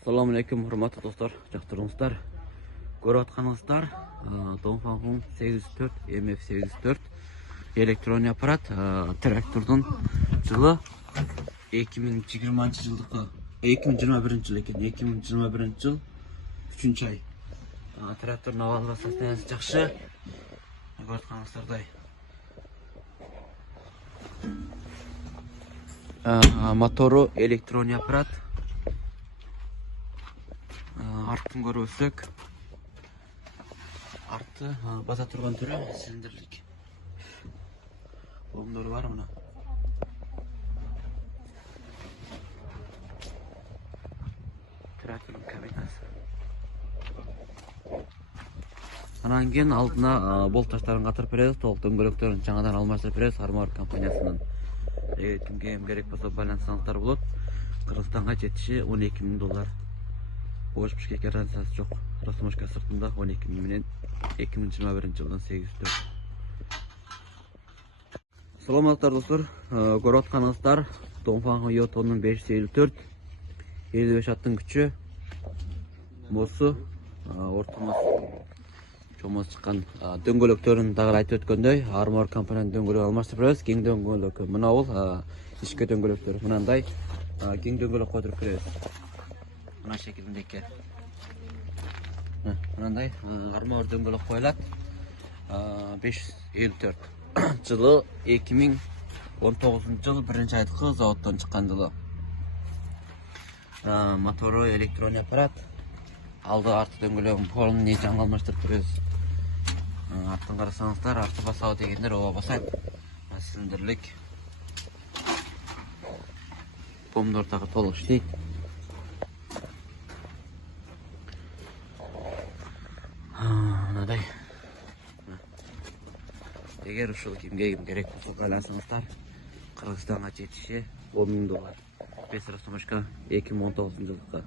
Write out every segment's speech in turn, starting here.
Assalamu alaikum, hurmatli do'stlar, yoqtiruvchilar. Ko'rayotganinizlar Dongfang 804 MF804 elektron apparat traktordan yılı 2020-yıldıkı 2021 ekan, 2021 yıl 3 ay. Traktorun avval sostanasi yaxshi. Ko'rayotganingizlarday. Motoru elektron apparat. Arttın görürsek. Arttı basa turgan türü silindirlik. Bomdor var mı? Traktörün kabinası. Andan keyin aldına bol taşlarını katırıp berебиз, толук дөңгөлөктөрүн жаңадан алмаштырып беребиз. Армор компаниясынын. Кимге керек болсо байланышсаңыздар болот. Кыргызстанга жетиши $12.000. Boş bir şeker arasası çok. Rastlaşma sırtında 12.000 menен 2021 жылдан 804. Саламаттар достор, көрөткөнүңүздар Dongfang Yoto'nun 554 55 аттын күчү мосу ортомос чомос чыккан дөңгөлөктөрүн дагы айтып өткөндөй Armor компаниянын дөңгөлөгүн алмаштырып беребиз. Кең дөңгөлөк мына бул ишке дөңгөлөктөр мынандай кең дөңгөлөк койдуруп беребиз. Mına şekildeki mınday armor дөңгөлөк коюлат. 554 жылы 2019 жыл 1-айдыкы заводдон чыккан жылы. Мотору электрон аппарат. Алды арты дөңгөлөгүн полун не жаңы алмаштырып беребиз. Артын карасаңыздар, арты басабы дегендер ооба басат. Силиндирлик. Помдор дагы толук иштейт. Егер ушул кимге керек болсо байланышыңыздар, Кыргызстанга жетиши $10.000. Бес растамашка 2019 жылдыкы.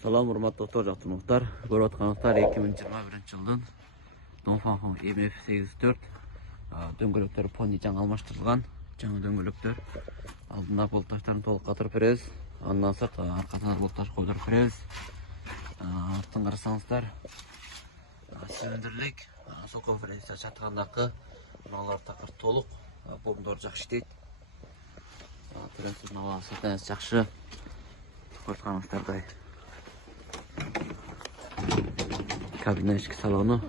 Салам, урматтуу достор, жактырмактар. Көрүп атканыңыздар 2021 жылдын Dongfang MF804 дөңгөлөктөр пони жаңы алмаштырылган, жаңы дөңгөлөктөр. Алдына бул таштарын толук катырып беребиз. Андан сырт аркасына бул таш койдуруп беребиз. Артын карасаңыздар, силиндирлик сол конференция чатыргандагы мыналар такыр толук, бомдор жакшы иштейт. Трактөрдүн абасы да жакшы. Көрүткөнүңүздардай. Кабина ички салону.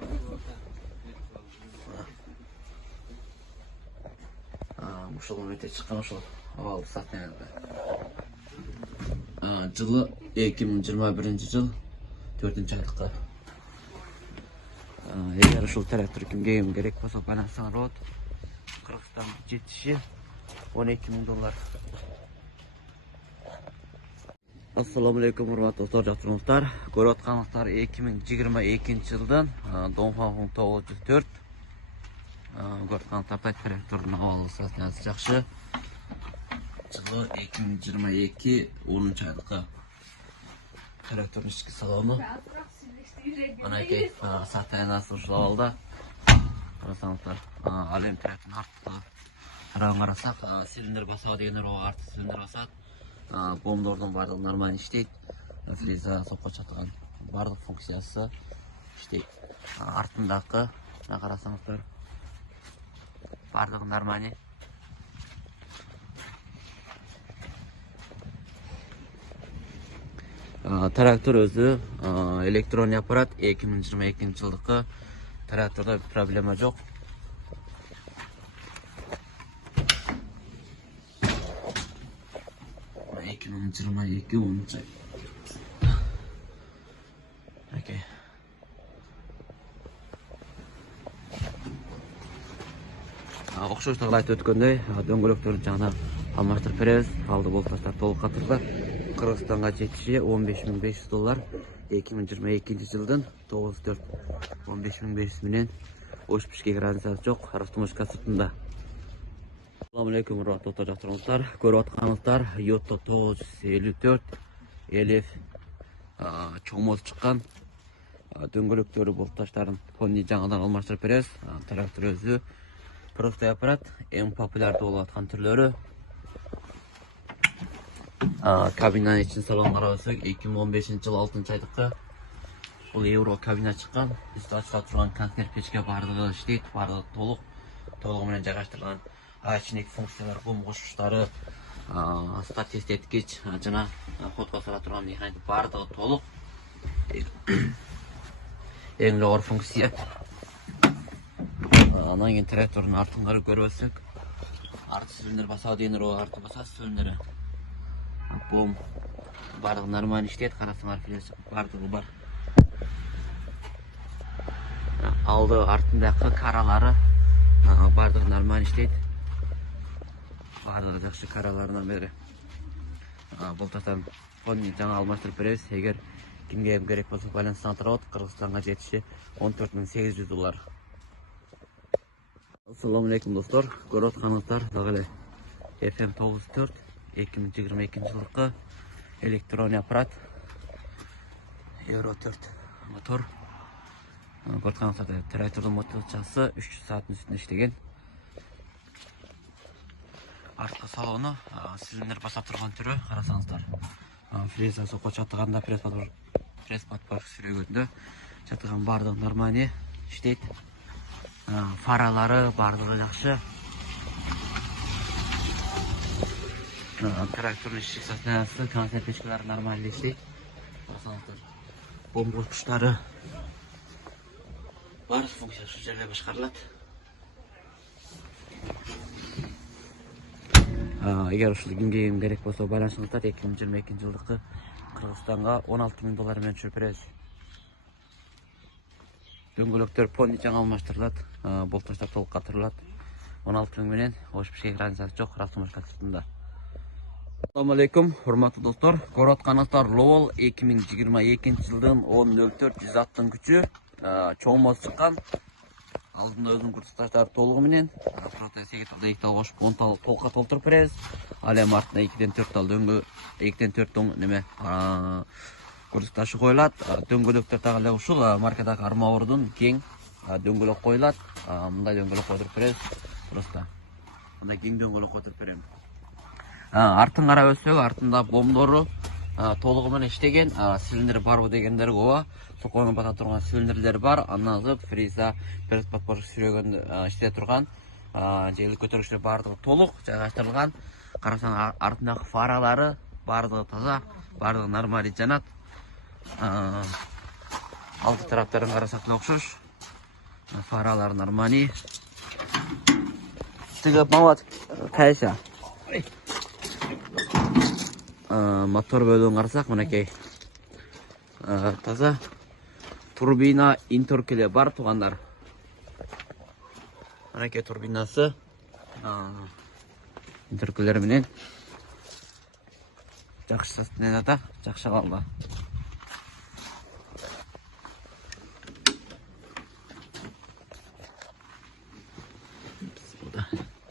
Ушул өтө чыккан ошол абал сатнада. Жылы 2021 жыл 4-айдыкы. Эгер ушул трактор кимге керек болсо байланышсаңар болот. Кыргызстанга жетиши $12.000. Assalamu alaikum, урматтуу достор, жактырмактар. Көрүп атканыңыздар 2022 жылдан Dongfang 904 көрүп атканыңыздар трактордун абалы состояниясы жакшы. Жылы 2022 10-айдыкы. Трактордун ички салону. Анакей состояниясы ушул абалда. Карасаңыздар, ал эми трактордун арты тарабын карасак, силиндир басабы дегендер арты силиндир басат. Бомдордун бардыгы нормально иштейт. Фреза сопко чатыган бардык функциясы иштейт. Артындагы карасаңыздар, бардыгы нормально. Трактор өзү электрон аппарат 2022 жылдыкы. Тракторда проблема жок. Окшоштугу айтып өткөндөй, дөңгөлөктөрүн жаңадан алмаштырып беребиз. Алды бул таштар толук катырылды. Кыргызстанга жетиши $15.500. 2022 жылдын 904 $15.500 менен ош пишке разницасы жок. Растумашка сыртында. Assalamu alaikum, урматтуу жактырмактар. Көрүп атканыңыздар Yoto 954 элеф чомоз чыккан. Дөңгөлөктөрү бул таштарын пони жаңадан алмаштырып беребиз. Трактор өзү простой аппарат, эң популярдуу болуп аткан түрлөрү. Кабинаның için салон қарасақ 2015 жыл 6 айдыққа бұл евро кабина шыққан. Бізді ашыла тұрған контейнер печке бардығы іштейді, бардығы толығымен жайғаштырылған. Ішіндегі функциялар, бом қосқыштары, стат тестеткіш, жана ход қосыла тұрған механик бардығы толық. Ең жоғары функция. Анан кейін трактордың артынғары көріп өссек, арты сүліндер басау дейінір, о арты баса сүліндері. Бом бардығы нормально іштейді, қарасыңар филесі бардығы бар. Алды артындағы каралары бардығы нормально іштейді. Бардығы жақшы караларынан бері. Бұл тастан жаңа алмаштырып береміз. Егер кімге керек болса байланыстан тұрауд, Қырғызстанға жетіші $14.800. Ассаламу алейкум достар, көріп отқаныңыздар Дағалай FM 94 2022 жылғы электронный аппарат Euro 4 мотор. Көріп отқаныңыздар трактордың мотылчасы 300 сағаттың үстінде іштеген. Артқы салоны силиндер баса тұрған түрі қарасаңыздар. Фреза соққа чатығанда пресс подпор сүрегенде чатыған бардығы нормальный іштейді. Фаралары бардығы жақшы. Тракторның ішік сатынасы, контейнер печкалары нормальный іштейді. Қарасаңыздар. Бом қосқыштары бар, функция шу жерде башқарылады. Егер ушул кимге керек болсо байланышыңыздар 2022 жылдыкы Кыргызстанга $16.000 менен түшүрүп беребиз. Дөңгөлөктөр пони жаңы алмаштырылат, болтоштор толук катырылат. 16.000 менен ошпуш граничасы жок, автомашка сыртында. Ассаламу алейкум, урматтуу достор. Көрүп атканыңыздар Lowell 2022 жылдын 10.04 күчү чоң мол чыккан. Алдында өзінің күртісташтары толығы менен. Протен 8 тал қошып 10 тал толыққа толтырып береміз. Ал эми артына 2-4 тал дөңгө 2-4 неме күртісташы қойылат. Дөңгөлөктөр тагы ушул маркадагы армауырдун кең дөңгөлөк қойылат. Мындай дөңгөлөк қойдырып беребиз. Просто мындай кең дөңгөлөк қойдырып берем. Артын карап өтсөк, артында бомдору толугу менен иштеген, силиндер барбы дегендер ооба. Сокоңун бата турган силиндерлер бар. Андан фреза, пресс подпор сүрөгөндө иштете турган, желик көтөргүчтөр бардыгы толук жайгаштырылган. Карасаң артындагы фаралары бардыгы таза, бардыгы нормаль жанат. Алты тараптарын карасак да окшош. Фаралары нормаль. Тиги мамат кайса? Мотор бөлігін қарасақ, мінекей таза турбина интеркеле бар туғандар. Мінекей турбинасы интеркелер менен жақсы састынады, жақсы қалды.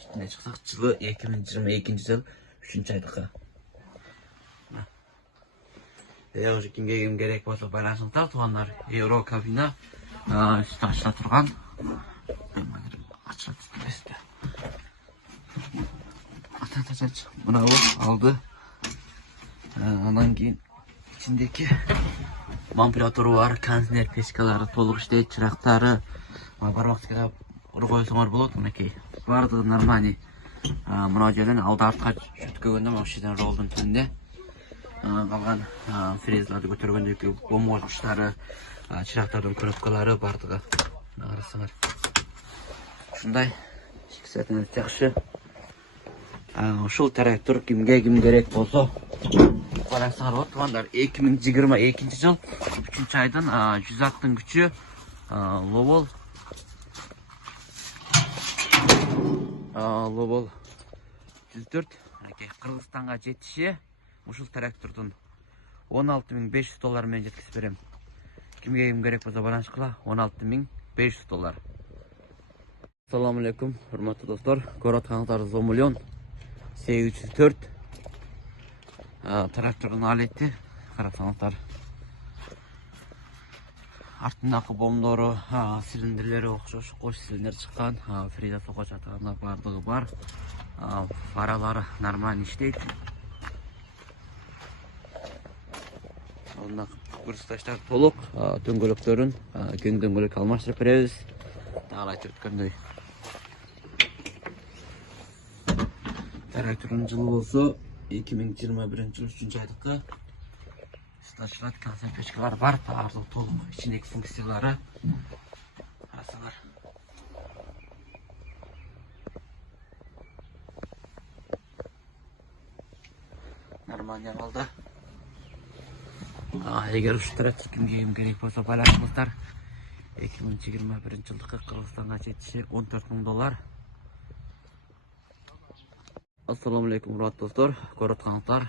Үстіне шықсақ, жылы 2022 жыл 3 айдыққа. Уже кимге керек болса байланысыңыздар, туғандар евро кабина үсті ашыла тұрған. Ашыла тұрған. Мынау алды. Анан кейін içindeki манипулятору бар, контейнер печкалары толық іштейді, чырақтары. Бар уақытқа ұры қойсаңар болады, мінекей. Бардығы нормальный. Мынау жерден алды артқа жүткөгенде машинадан жолдың түнінде. Қалған фрезаларды көтергендегі бом қосқыштары, чырақтардың коробкалары бардығы. Қарасаңар. Ушундай шикізатыңыз жақсы. Ушул трактор кимге керек болсо қарасаңар болады. Туғандар 2022 жыл 3 айдын 100 аттың күчі Lowell 104 Кыргызстанга жетиши ушул трактордун $16.500 менен жеткизип берем. Кимге керек болсо байланыш кыла, $16.500. Ассаламу алейкум, урматтуу достор. Көрүп атканыңыздар Зомулон 804 трактордун алети. Карасаңыздар. Артындагы бомдору, силиндерлери окшош, кош силиндер чыккан, фреза сокко чатаганда бардыгы бар. Фаралары нормаль иштейт. Ondan kırıstaşlar toluk. Döngölöktörün keng döngölök almaştırıp berебиз. Dağıl aytып өткөндөй. Трактордун жылы болсо 2021 жыл 3-айдыкка стачлат консерв печкалар бар, баардыгы толук. Ичиндеги функциялары асалар. Нормально алды. Эгер ушул трактор кимге керек болсо байланышыңыздар. 2021 жылдыкы Кыргызстанга жетиши $14,000. Assalamu alaikum murat dostlar. Ko'rayotganinizlar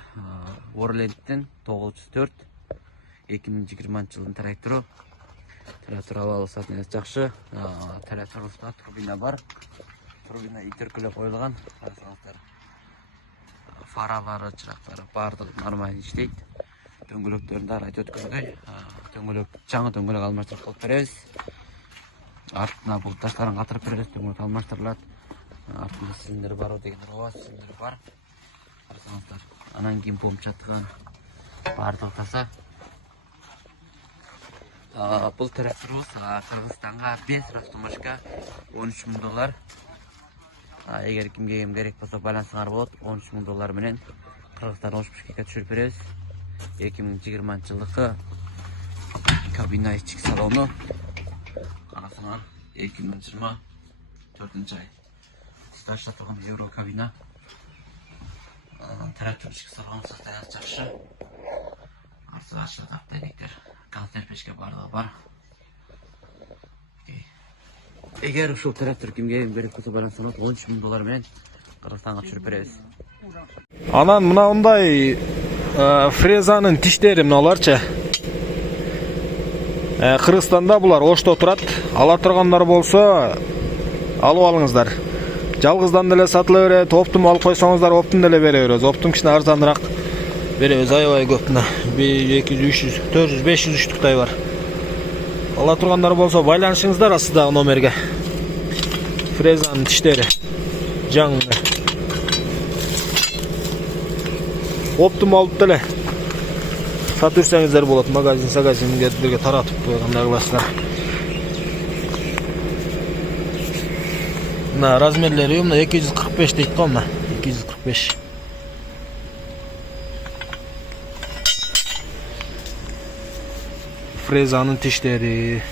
Orlend'den 904 2020 жылдын трактору. Трактор абалы сатыңыз жакшы. Тракторда турбина бар. Турбина интеркүлөп коюлган. Карасаңыздар. Фаралары, чырактары бардыгы нормально иштейт. Дөңгөлөктөрүндө айтып өткөндөй, дөңгөлөк жаңы дөңгөлөк алмаштырып коюп беребиз. Артына бул таштарын катырып беребиз, дөңгөлөк алмаштырылат. Артында силиндер бар деген силиндер бар. Карасаңыздар. Анан кийин помчатыган бардыгы таза. Бул тракторубуз Кыргызстанга без растумашка $13,000. Эгер кимге керек болсо байланысыңар болот. $13,000 менен Кыргызстан Ошбишкекке түшүрүп беребиз. 2020 жылдыкы кабина ички салону. Карасаңар 2024-ай. Сташтатылган евро кабина. Трактор ички салону состояние жакшы. Арсы ашыгы таптайдыктер. Консерв печке бардыгы бар. Эгер ушул трактор кимге керек болсо байланысаңар $13,000 менен Кыргызстанга түшүрүп беребиз. Анан мындай фрезанын тиштери мыналарчы. Кыргызстанда булар Ошто турат. Ала тургандар болсо алып алыңыздар. Жалгыздан деле сатыла берет, оптум алып койсоңуздар оптун деле бере беребиз. Оптум кичине арзаныраак беребиз, аябай көп мына 200, 300, 400, 500 үчтүктай бар. Ала тургандар болсо байланышыңыздар астыдагы номерге. Фрезанын тиштери жаңы. Оптум алып деле сатып жүрсөңүздөр болот. Магазиндерге таратып койгондай кыласыздар. Мына размерлери мына 245 дейт го, мына 245. Фрезанын тиштери